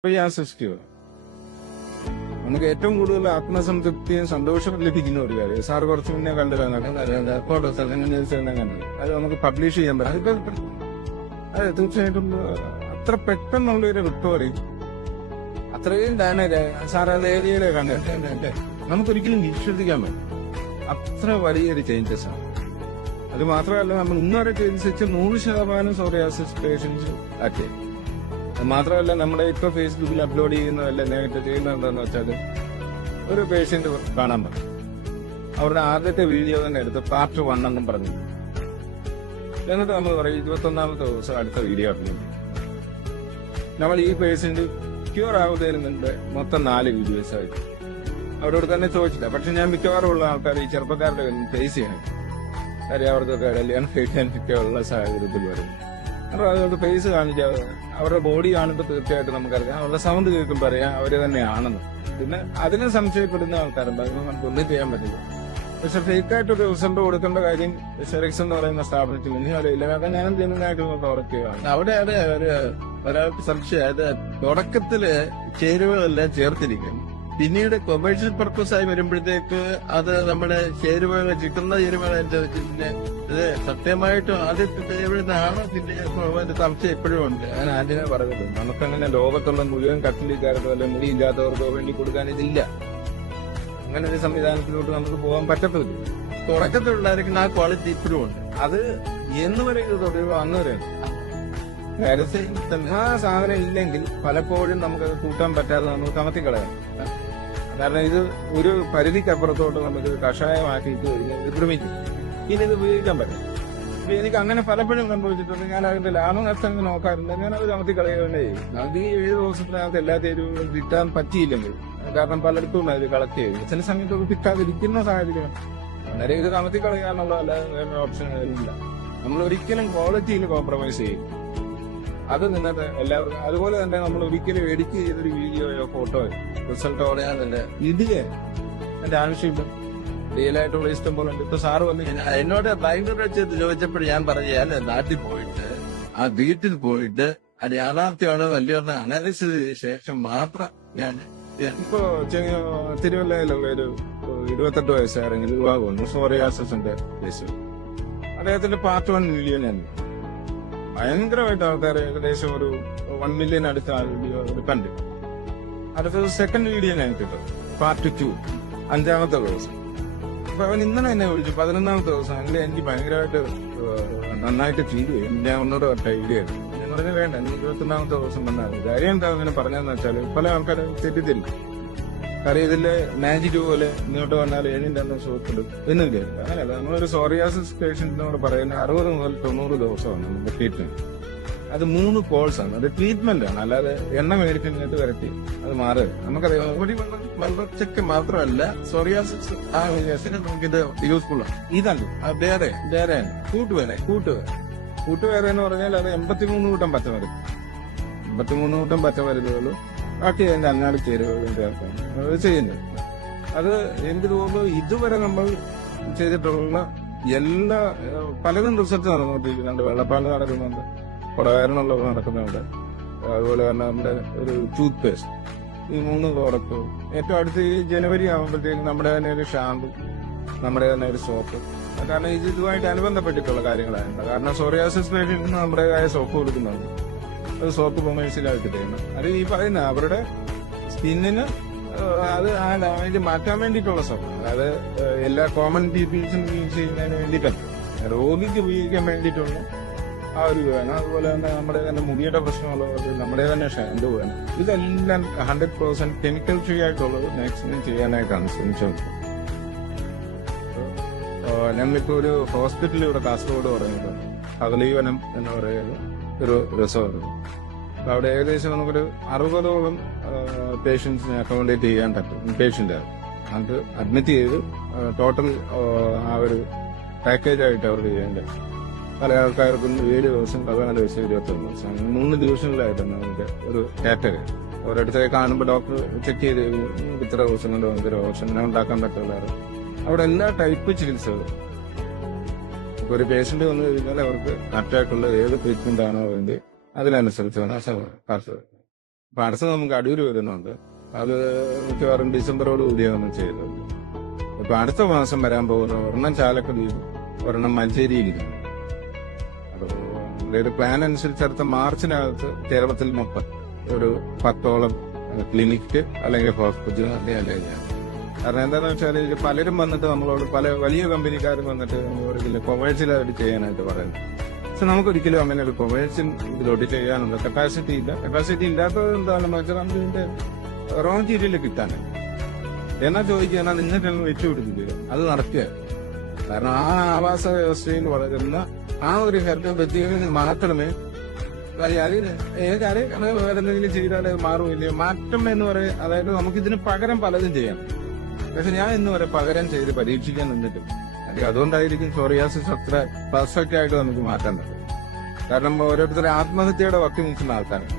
അപ്പൊ ഞാൻ സൃഷ്ടിക്കുക നമുക്ക് ഏറ്റവും കൂടുതൽ ആത്മസംതൃപ്തിയും സന്തോഷവും ലഭിക്കുന്ന ഒരു കാര്യം. സാർ കുറച്ച് മുന്നേ കണ്ടതാണ് ഫോട്ടോസ് കണ്ടത്. അത് നമുക്ക് പബ്ലിഷ് ചെയ്യാൻ പറ്റും. അതെ, തീർച്ചയായിട്ടും അത്ര പെട്ടെന്നുള്ളൊരു റിക്കവറി, അത്രയും സാർ അത് ഏരിയയിലെ കണ്ടിട്ട് നമുക്കൊരിക്കലും വിശ്വസിക്കാൻ പറ്റും. അത്ര വലിയൊരു ചേഞ്ചസ് ആണ്. അത് മാത്രമല്ല, നമ്മൾ ഇന്നുവരെ ചികിത്സിച്ച് 100% സോറിയാസിസ് പേഷ്യൻസ് ആക്കി. അത് മാത്രമല്ല, നമ്മുടെ ഇപ്പൊ ഫേസ്ബുക്കിൽ അപ്ലോഡ് ചെയ്യുന്നതല്ല, നേരിട്ട് ചെയ്യുന്നത് എന്താണെന്ന് വെച്ചാൽ, ഒരു പേഷ്യന്റ് കാണാൻ പറ്റും, അവരുടെ ആദ്യത്തെ വീഡിയോ തന്നെ എടുത്ത് പാർട്ട് 1 എന്നും പറഞ്ഞു. എന്നിട്ട് നമ്മൾ പറയും 21ാമത്തെ ദിവസം അടുത്ത വീഡിയോ അപ്ലോഡ്. നമ്മൾ ഈ പേഷ്യന്റ് ക്യൂർ ആവുന്നതിന് മുൻപ് മൊത്തം 4 വീഡിയോസ് ആയിട്ട് അവരോട് തന്നെ ചോദിച്ചില്ല. പക്ഷെ ഞാൻ മിക്കവാറും ഉള്ള ആൾക്കാർ ഈ ചെറുപ്പക്കാരുടെ ഫേസ് ചെയ്യണം. കാര്യം അവർക്കൊക്കെ കല്യാണം കഴിക്കാനൊക്കെ ഉള്ള സാഹചര്യത്തിൽ വരും. അപ്പോൾ അതുകൊണ്ട് ഫേസ് കാണിക്കാതെ അവരുടെ ബോഡി കാണുമ്പോൾ തീർച്ചയായിട്ടും നമുക്കറിയാം, അവരുടെ സൗണ്ട് കേൾക്കുമ്പോൾ അറിയാം അവര് തന്നെയാണെന്ന്. പിന്നെ അതിനെ സംശയപ്പെടുന്ന ആൾക്കാരുണ്ട്, അതിന് നമുക്കൊന്നും ചെയ്യാൻ പറ്റില്ല. പക്ഷെ ഫേക്കായിട്ടൊരു റിസൾട്ട് കൊടുക്കേണ്ട കാര്യം സെറിക്സ് എന്ന് പറയുന്ന സ്ഥാപനത്തിൽ ഇനി അറിയില്ല. കാരണം ഞാനും ജനുവനായിട്ട് പ്രവർത്തിക്കുകയാണ്. അവിടെ ഒരാൾക്ക് സംശയം, അത് തുടക്കത്തില് ചേരുവകളെല്ലാം ചേർത്തിരിക്കും, പിന്നീട് കൊമേഴ്ഷ്യൽ പർപ്പസ് ആയി വരുമ്പോഴത്തേക്ക് അത് നമ്മുടെ ചേരുവകൾ കിട്ടുന്ന ചേരുവകൾ അനുസരിച്ച് പിന്നെ ഇത് സത്യമായിട്ടും ആദ്യത്തെ ചേരുവതാണോ പിന്നെ സംശയം എപ്പോഴും ഉണ്ട്. ഞാൻ ആദ്യമേ പറയുന്നത്, നമുക്കങ്ങനെ ലോകത്തുള്ള മുഴുവൻ കട്ടിലിക്കാർക്കോ അല്ലെങ്കിൽ മുടിയില്ലാത്തവർക്കോ വേണ്ടി കൊടുക്കാൻ ഇതില്ല. അങ്ങനെ ഒരു സംവിധാനത്തിലോട്ട് നമുക്ക് പോകാൻ പറ്റത്തില്ല. തുടക്കത്തിലുണ്ടായിരിക്കുന്ന ആ ക്വാളിറ്റി ഇപ്പോഴും ഉണ്ട്. അത് എന്ന് വരെ ഇത് തുടരുമോ അന്ന് വരെയാണ്. ആ സാധനം ഇല്ലെങ്കിൽ പലപ്പോഴും നമുക്കത് കൂട്ടാൻ പറ്റാതെ നമ്മൾ കമത്തിക്കളയാം. കാരണം ഇത് ഒരു പരിധിക്കപ്പുറത്തോട്ട് നമുക്ക് കഷായമാക്കിയിട്ട് കഴിഞ്ഞാൽ ഇത് ഭ്രമിക്കും, ഇനി ഇത് ഉപയോഗിക്കാൻ പറ്റും. അപ്പൊ എനിക്ക് അങ്ങനെ പലപ്പോഴും സംഭവിച്ചിട്ടുണ്ട്. ഞാൻ അതിന്റെ ലാഭം നഷ്ടങ്ങൾ നോക്കാറുണ്ട്. ഞാൻ അത് കമത്തിക്കളയുകയേ ചെയ്യും. നമുക്ക് ഈ 7 ദിവസത്തിനകത്ത് എല്ലാ തെരുവും കിട്ടാൻ പറ്റിയില്ലെങ്കിൽ, കാരണം പലയിടത്തും അത് കളക്ട് ചെയ്യും, ചില സമയത്തൊക്കെ കിട്ടാതിരിക്കുന്ന സാഹചര്യം, അന്നേരം ഇത് കമത്തിക്കളയാനുള്ള അല്ലാതെ ഓപ്ഷൻ ഇല്ല. നമ്മൾ ഒരിക്കലും ക്വാളിറ്റിയിൽ കോംപ്രമൈസ് ചെയ്യും. അത് നിന്നിട്ട് എല്ലാവർക്കും അതുപോലെ തന്നെ നമ്മൾ ഒരിക്കലും എഡിറ്റ് ചെയ്തൊരു വീഡിയോയോ ഫോട്ടോയോ റിസൾട്ട് പറയാതെ ഇതില് എന്റെ ആവശ്യമില്ല. റിയൽ ആയിട്ടുള്ള ഇഷ്ടം പോലെ ഉണ്ട്. ഇപ്പൊ സാറ് വന്ന് എന്നോട് ഭയങ്കര വെച്ച് ചോദിച്ചപ്പോൾ ഞാൻ പറഞ്ഞു, ഞാൻ നാട്ടിൽ പോയിട്ട് ആ വീട്ടിൽ പോയിട്ട് അത് യാഥാർത്ഥ്യമാണ് വലിയൊന്ന് അനാലിസിസ് ചെയ്ത ശേഷം മാത്രം ഞാൻ ഇപ്പോ തിരുവല്ലയിലുള്ള ഒരു 28 വയസ്സുകാരെങ്കിൽ വിവാഹമുണ്ട്, സോറിയാസിന്റെ കേസ്. അദ്ദേഹത്തിന്റെ പാർട്ട് 1 മില്യൺ ആണ്. ഭയങ്കരമായിട്ട് ആൾക്കാർ ഏകദേശം ഒരു 1 മില്യൺ അടുത്ത കണ്ട്. അടുത്തത് സെക്കൻഡ് വീഡിയോ ഞാൻ കിട്ടും, പാർട്ട് 2 5ാമത്തെ ദിവസം. അപ്പൊ അവൻ ഇന്നലെ എന്നെ വിളിച്ചു 11ാമത്തെ ദിവസം. അങ്ങനെ എനിക്ക് ഭയങ്കരമായിട്ട് നന്നായിട്ട് ഫീൽ ചെയ്യും. ഞാൻ ഒന്നോട് വീഡിയോ ആയിരുന്നു. ഞാൻ പറഞ്ഞ വേണ്ട, 21ാമത്തെ ദിവസം വന്നാൽ കാര്യം എന്താ അങ്ങനെ പറഞ്ഞതെന്ന് വെച്ചാൽ, പല ആൾക്കാരെ തെറ്റിദ്ധരിക്കും. കാര്യം ഇതിന്റെ മാജിക് പോലെ ഇങ്ങോട്ട് വന്നാൽ 7ന്റെ അന്ന് സുഖപ്പെടും എന്ന് വിചാരിക്കും. അങ്ങനെയല്ല, നമ്മളൊരു സോറിയാസിസ് പേഷ്യന്റിനോട് പറയുന്ന 60 മുതൽ 90 ദിവസമാണ് നമ്മുടെ ട്രീറ്റ്മെന്റ്. അത് 3 കോഴ്സാണ്. അത് ട്രീറ്റ്മെന്റ് ആണ്, അല്ലാതെ എണ്ണ മേടിച്ചിട്ട് വരട്ടി അത് മാറരുത്. നമുക്കറിയാം, വളർച്ചയ്ക്ക് മാത്രമല്ല സോറിയാസിസ് ആ നമുക്കിത് യൂസ്ഫുൾ ആണ്. ഇതല്ല, വേറെ കൂട്ടുവേറെ എന്ന് പറഞ്ഞാൽ അത് 83 കൂട്ടം പച്ചമരുന്ന്, 83 കൂട്ടം പച്ചമരുന്നുകളും ബാക്കി അതിന്റെ അങ്ങാടി ചേരുവകളും ചേർത്താണ് അത് ചെയ്യുന്നത്. അത് എനിക്ക് തോന്നുന്നു ഇതുവരെ നമ്മൾ ചെയ്തിട്ടുള്ള എല്ലാ പലതും റിസർച്ച് നടന്നുകൊണ്ടിരിക്കുന്നുണ്ട്. വെള്ളപ്പാണ്ട് നടക്കുന്നുണ്ട്, കൊടകാരനുള്ളത് നടക്കുന്നുണ്ട്. അതുപോലെ തന്നെ നമ്മുടെ ഒരു ടൂത്ത് പേസ്റ്റ്, ഈ 3 പ്രോഡക്റ്റും ഏറ്റവും അടുത്ത് ഈ ജനുവരി ആകുമ്പോഴത്തേക്കും നമ്മുടെ തന്നെ ഒരു ഷാമ്പു, നമ്മുടെ തന്നെ ഒരു സോപ്പ്. കാരണം ഇതുമായിട്ട് അനുബന്ധപ്പെട്ടിട്ടുള്ള കാര്യങ്ങളാണ്. കാരണം സോറിയാസിസ് പേഷ്യന്റിന് നമ്മുടേതായ സോപ്പ് കൊടുക്കുന്നുണ്ട്. അത് സോപ്പ് കൊമേഴ്സ്യലായിട്ട് ചെയ്യണം. അത് ഈ പറയുന്ന അവരുടെ സ്കിന്നിന് അത് ആ ഡാമേജ് മാറ്റാൻ വേണ്ടിയിട്ടുള്ള സോപ്പ്, അതായത് എല്ലാ കോമൺ പീപ്പിൾസും യൂസ് ചെയ്യുന്നതിന് വേണ്ടിയിട്ടല്ല, രോഗിക്ക് ഉപയോഗിക്കാൻ വേണ്ടിയിട്ടുള്ള ആ ഒരു വേണം. അതുപോലെ തന്നെ നമ്മുടെ തന്നെ മുടിയുടെ പ്രശ്നമുള്ളത് നമ്മുടെ തന്നെ ഷാമ്പു വേണം. ഇതെല്ലാം 100% കെമിക്കൽ ഫ്രീ ആയിട്ടുള്ളത് മാക്സിമം ചെയ്യാനായിട്ടാണ് ശ്രമിച്ചത്. ഞങ്ങളിപ്പോ ഒരു ഹോസ്പിറ്റലിൽ ഇവിടെ കാസർഗോഡ് പറയുന്നത് അകലീവനം എന്ന് പറയുന്ന ഒരു റിസോർട്ട്. അപ്പൊ അവിടെ ഏകദേശം നമുക്കൊരു 60ഓളം പേഷ്യൻസിനെ അക്കോമഡേറ്റ് ചെയ്യാൻ പറ്റും. പേഷ്യന്റ് അത് അഡ്മിറ്റ് ചെയ്ത് ടോട്ടൽ ആ ഒരു പാക്കേജ് ആയിട്ട് അവർക്ക് ചെയ്യേണ്ടത്. പല ആൾക്കാർക്കും 7 ദിവസം, 14 ദിവസം, 21 ദിവസം, അങ്ങനെ 3 ദിവസങ്ങളിലായിട്ടാണ് നമുക്ക് ഒരു കാറ്റഗറി. ഒരിടത്തേക്ക് കാണുമ്പോൾ ഡോക്ടർ ചെക്ക് ചെയ്ത് ഇത്ര ദിവസം കൊണ്ട് നമുക്ക് രോഗം ഉണ്ടാക്കാൻ പറ്റില്ല. അവിടെ എല്ലാ ടൈപ്പ് ചികിത്സകളും, ഒരു പേഷ്യന്റ് വന്നു കഴിഞ്ഞാൽ അവർക്ക് അറ്റാക്കുള്ള ഏത് ട്രീറ്റ്മെന്റ് ആണോ വേണ്ടി അതിനനുസരിച്ച് വേണം അപ്പൊ അടുത്ത നമുക്ക് അടൂര് വരുന്നുണ്ട്. അത് മിക്കവാറും ഡിസംബറോട് കൂടിയാണ് ചെയ്തത്. ഇപ്പൊ അടുത്ത മാസം വരാൻ പോകുന്ന ഒരെണ്ണം ചാലക്കുടിയിൽ, ഒരെണ്ണം മഞ്ചേരിയിലിരുന്നു. അപ്പൊ ഒരു പ്ലാൻ അനുസരിച്ച് അടുത്ത മാർച്ചിനകത്ത് കേരളത്തിൽ മൊത്തം ഒരു 10ഓളം ക്ലിനിക്ക് അല്ലെങ്കിൽ ഹോസ്പിറ്റൽ അല്ലെങ്കിൽ കാരണം എന്താണെന്ന് വെച്ചാൽ ഇത് പലരും വന്നിട്ട് നമ്മളോട് പല വലിയ കമ്പനിക്കാരും വന്നിട്ട് ഒരിക്കലും കൊമേഴ്സ്യലായിട്ട് ചെയ്യാനായിട്ട് പറയുന്നത്. പക്ഷെ നമുക്കൊരിക്കലും അങ്ങനെ ഒരു കൊമേഴ്സ്യൽ ഇതിലോട്ട് ചെയ്യാനുള്ള കപ്പാസിറ്റി ഇല്ല. കപ്പാസിറ്റി ഇല്ലാത്തത് എന്താണെന്ന് വെച്ചാൽ നമുക്ക് റോ മെറ്റീരിയൽ കിട്ടാൻ എന്നാ ചോദിക്കുക, എന്നാൽ നിങ്ങൾക്ക് വെച്ചു കൊടുക്കില്ല. അത് നടക്കുക. കാരണം ആ ആവാസ വ്യവസ്ഥയിൽ വളരുന്ന ആ ഒരു ഹെൽത്ത് വ്യക്തികളിൽ മാത്രമേ വേറെന്തെങ്കിലും ചെയ്താലേ മാറുമില്ലയോ. മാറ്റം എന്ന് പറയും, അതായത് നമുക്കിതിന് പകരം പലതും ചെയ്യാം. പക്ഷെ ഞാൻ ഇന്ന് വരെ പകരം ചെയ്ത് പരീക്ഷിക്കാൻ നിന്നിട്ട് അതുകൊണ്ടായിരിക്കും സോറിയാസിസ് അത്ര പെർഫെക്റ്റ് ആയിട്ട് നമുക്ക് മാറ്റാൻ പറ്റും. കാരണം ഓരോരുത്തരുടെ ആത്മഹത്യയുടെ വക്കി നിൽക്കുന്ന ആൾക്കാരാണ്.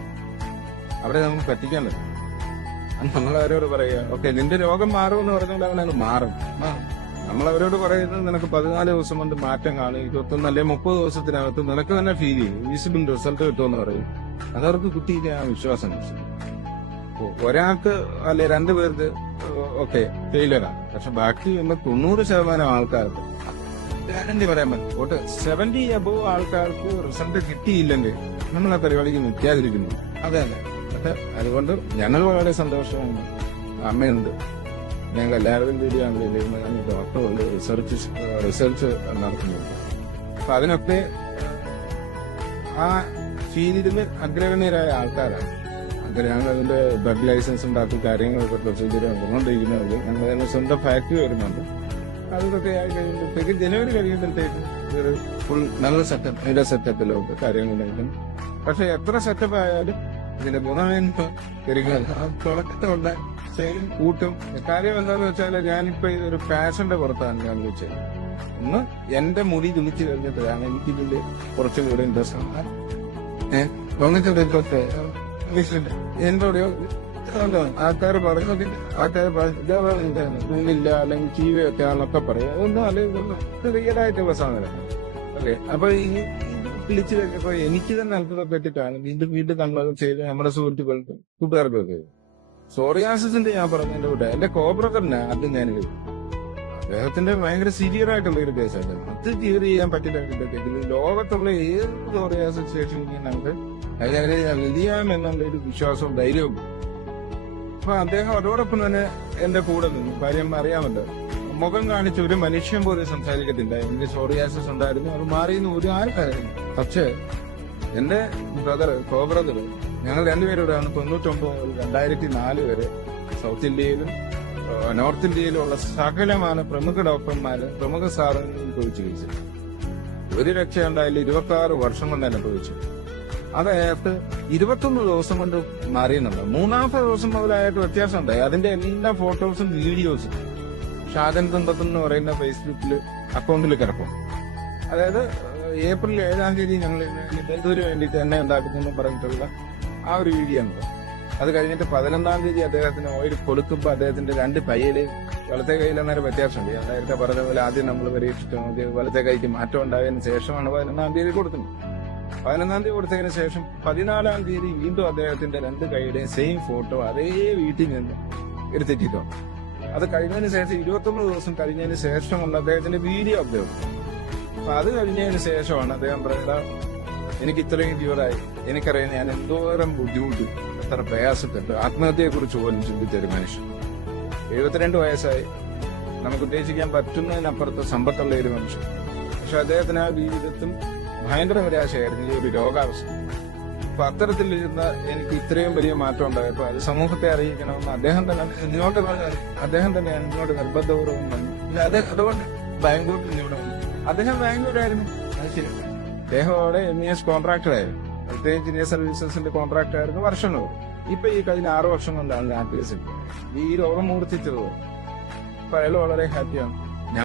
അവരെ നമുക്ക് പറ്റിക്കാൻ പറ്റും. നമ്മളവരോട് പറയുക, ഓക്കെ നിന്റെ രോഗം മാറുമെന്ന് പറഞ്ഞാൽ അവനത് മാറും. നമ്മളവരോട് പറയുന്നത് നിനക്ക് 14 ദിവസം കൊണ്ട് മാറ്റം കാണും, 21 അല്ലെങ്കിൽ 30 ദിവസത്തിനകത്ത് നിനക്ക് തന്നെ ഫീൽ ചെയ്യും, വിസിബിൾ റിസൾട്ട് കിട്ടുമെന്ന് പറയും. അതവർക്ക് കുട്ടിയില്ല ആ വിശ്വാസം. ഒരാൾക്ക് അല്ലെ 2 പേർക്ക് ഓക്കെ ഫെയിലറാണ്. പക്ഷെ ബാക്കി 90% ആൾക്കാർക്ക് ഗ്യാരണ്ടി പറയാൻ പറ്റും. 70 അബോവ് ആൾക്കാർക്ക് റിസൾട്ട് കിട്ടിയില്ലെങ്കിൽ നമ്മൾ ആ പരിപാടിക്ക് നിൽക്കാതിരിക്കുന്നു. അതെ അതെ. പക്ഷെ അതുകൊണ്ട് ഞങ്ങൾ വളരെ സന്തോഷമാണ്. അമ്മയുണ്ട്, ഞങ്ങൾ എല്ലാവരും കൂടിയാണ് ഡോക്ടറുണ്ട്, റിസർച്ച് നടത്തുന്നുണ്ട്. അപ്പൊ അതിനൊക്കെ ആ ഫീൽഡിന് അഗ്രഗണ്യരായ ആൾക്കാരാണ്. ഞങ്ങൾ അതിന്റെ ബ്ലഡ് ലൈസൻസ് ഉണ്ടാക്കി കാര്യങ്ങളൊക്കെ പ്രൊസീജിയർ നടന്നുകൊണ്ടിരിക്കുന്നത്. ഞങ്ങൾ തന്നെ സ്വന്തം ഫാക്ടറി വരുന്നുണ്ട്. അതൊക്കെ ആയി കഴിയുമ്പോഴത്തേക്ക് ജനുവരി കഴിയുമ്പോഴത്തേക്ക് ഒരു ഫുൾ നല്ല സെറ്റപ്പിലൊക്കെ കാര്യങ്ങളുണ്ടായിരിക്കും. പക്ഷെ എത്ര സെറ്റപ്പ് ആയാലും ഇതിന്റെ ഗുണമേന്മ തുടക്കത്തിലുള്ള സെയിലും കൂട്ടും. കാര്യം എന്താണെന്ന് വെച്ചാൽ ഞാനിപ്പോ ഇതൊരു ഫാഷന്റെ പുറത്താണ് ഞാൻ വെച്ചത്. ഒന്ന് എന്റെ മുടി തുളിച്ചു കഴിഞ്ഞപ്പോഴാണ് എനിക്കിതിന്റെ കുറച്ചും കൂടെ ഇൻട്രസ്റ്റ് ആണ്. എന്നോടെയോ ആൾക്കാർ പറയുന്നത് ഇല്ല അല്ലെങ്കിൽ ചീവയൊക്കെ ആണെന്നൊക്കെ പറയും. അതൊന്നും അല്ലെങ്കിൽ റിയലായിട്ടുള്ള സാധനം. ഓക്കെ, അപ്പൊ ഈ വിളിച്ചു കഴിഞ്ഞപ്പോ എനിക്ക് തന്നെ അത്ഭുതപ്പെട്ടിട്ടാണ് വീണ്ടും കൺവേർട്ട് ചെയ്ത് നമ്മുടെ കൂട്ടുകാർക്കൊക്കെ. സോറിയാസിന്റെ ഞാൻ പറഞ്ഞതിന്റെ കൂടെ എന്റെ കോബ്രദറിന് അത് ഞാനിത് അദ്ദേഹത്തിന്റെ ഭയങ്കര സിവിയർ ആയിട്ടുള്ള ഒരു കേസാണ്. അത് ക്ലിയർ ചെയ്യാൻ പറ്റില്ല. ലോകത്തുള്ള ഏത് സോറിയാസിസ് സ്റ്റേഷനിൽ നമുക്ക് വലിയാമെന്നുള്ള ഒരു വിശ്വാസവും ധൈര്യവും. അപ്പൊ അദ്ദേഹം അതോടൊപ്പം തന്നെ എന്റെ കൂടെ നിന്നു. കാര്യം അറിയാമല്ലോ, മുഖം കാണിച്ച് ഒരു മനുഷ്യൻ പോലും സംസാരിക്കത്തില്ല. എനിക്ക് സോറിയാസിസ് ഉണ്ടായിരുന്നു, അത് മാറിയെന്ന് ഒരു ആൾക്കാരായിരുന്നു. പക്ഷെ എന്റെ കോബ്രദർ ഞങ്ങൾ രണ്ടുപേരോടാണ് 99 മുതൽ 2004 വരെ സൗത്ത് ഇന്ത്യയിലും നോർത്ത് ഇന്ത്യയിലും ഉള്ള സകലമായ പ്രമുഖ ഡോക്ടർമാര്, പ്രമുഖ സാധനങ്ങൾ അനുഭവിച്ചു. ഒരു രക്ഷയുണ്ടായാലും 26 വർഷം കൊണ്ട് അനുഭവിച്ചു. അതായത് 21 ദിവസം കൊണ്ട് മാറിയെന്നുണ്ട്. 3-ാമത്തെ ദിവസം മുതലായിട്ട് വ്യത്യാസം ഉണ്ടായി. അതിന്റെ എല്ലാ ഫോട്ടോസും വീഡിയോസും ഷാജൻ തുമ്പത്ത് എന്ന് പറയുന്ന ഫേസ്ബുക്കിൽ അക്കൗണ്ടിൽ കിടക്കും. അതായത് ഏപ്രിൽ 7-ാം തീയതി ഞങ്ങൾ ബന്ധുവിന് വേണ്ടിയിട്ട് എന്നെ ഉണ്ടാക്കുന്നു പറഞ്ഞിട്ടുള്ള ആ ഒരു വീഡിയോ ഉണ്ട്. അത് കഴിഞ്ഞിട്ട് 11-ാം തീയതി അദ്ദേഹത്തിന് ഓയിൽ കൊടുക്കുമ്പോൾ അദ്ദേഹത്തിന്റെ 2 കൈയില് വലത്തെ കൈയിൽ അന്നേരം വ്യത്യാസമുണ്ട്. നേരത്തെ പറഞ്ഞ പോലെ ആദ്യം നമ്മൾ പരീക്ഷിച്ചു വലത്തെ കൈക്ക് മാറ്റം ഉണ്ടായതിനു ശേഷമാണ് 11-ാം തീയതി കൊടുക്കുന്നത്. 11-ാം തീയതി കൊടുത്തതിന് ശേഷം 14-ാം തീയതി വീണ്ടും അദ്ദേഹത്തിന്റെ 2 കൈയുടെയും സെയിം ഫോട്ടോ അതേ വീട്ടിൽ നിന്ന് എടുത്തിട്ടോ. അത് കഴിഞ്ഞതിന് ശേഷം 21 ദിവസം കഴിഞ്ഞതിന് ശേഷമുള്ള അദ്ദേഹത്തിന്റെ വീഡിയോ അപ്ലോഡ്. അപ്പൊ അത് കഴിഞ്ഞതിന് ശേഷമാണ് അദ്ദേഹം പറയുന്നത്, എനിക്ക് ഇത്രയും ക്യൂറായി, എനിക്കറിയാം ഞാൻ എന്തോരം ബുദ്ധിമുട്ട്, എത്ര പ്രയാസപ്പെട്ട് ആത്മഹത്യയെ കുറിച്ച് പോലും ചിന്തിച്ചൊരു മനുഷ്യൻ. 72 വയസ്സായി, നമുക്ക് ഉദ്ദേശിക്കാൻ പറ്റുന്നതിനപ്പുറത്ത് സമ്പത്തുള്ള ഒരു മനുഷ്യൻ. പക്ഷെ അദ്ദേഹത്തിന് ആ ജീവിതത്തിൽ ഭയങ്കര നിരാശയായിരുന്നു ഈ ഒരു രോഗാവസ്ഥ. അപ്പൊ അത്തരത്തിലിരുന്ന എനിക്ക് ഇത്രയും വലിയ മാറ്റം ഉണ്ടായപ്പോ അത് സമൂഹത്തെ അറിയിക്കണമെന്ന് അദ്ദേഹം തന്നെ എന്നോട് നിർബന്ധപൂർവ്വം പറഞ്ഞു. അതുകൊണ്ട് ബാംഗ്ലൂരിൽ ഇവിടെ വന്നു. അദ്ദേഹം ബാംഗ്ലൂരായിരുന്നു. അത് ശരി, അദ്ദേഹം അവിടെ MES കോൺട്രാക്ടറായിരുന്നു. പ്രത്യേകിച്ച് ഇന്ത്യ സർവീസസിന്റെ കോൺട്രാക്ട് ആയിരുന്നു വർഷങ്ങൾ. ഇപ്പൊ ഈ കഴിഞ്ഞ 6 വർഷം കൊണ്ടാണ് നാട്ടിൽ ഈ രോഗം മൂർച്ഛിച്ചത്. അപ്പൊ അയാൾ വളരെ ഹാപ്പിയാണ്.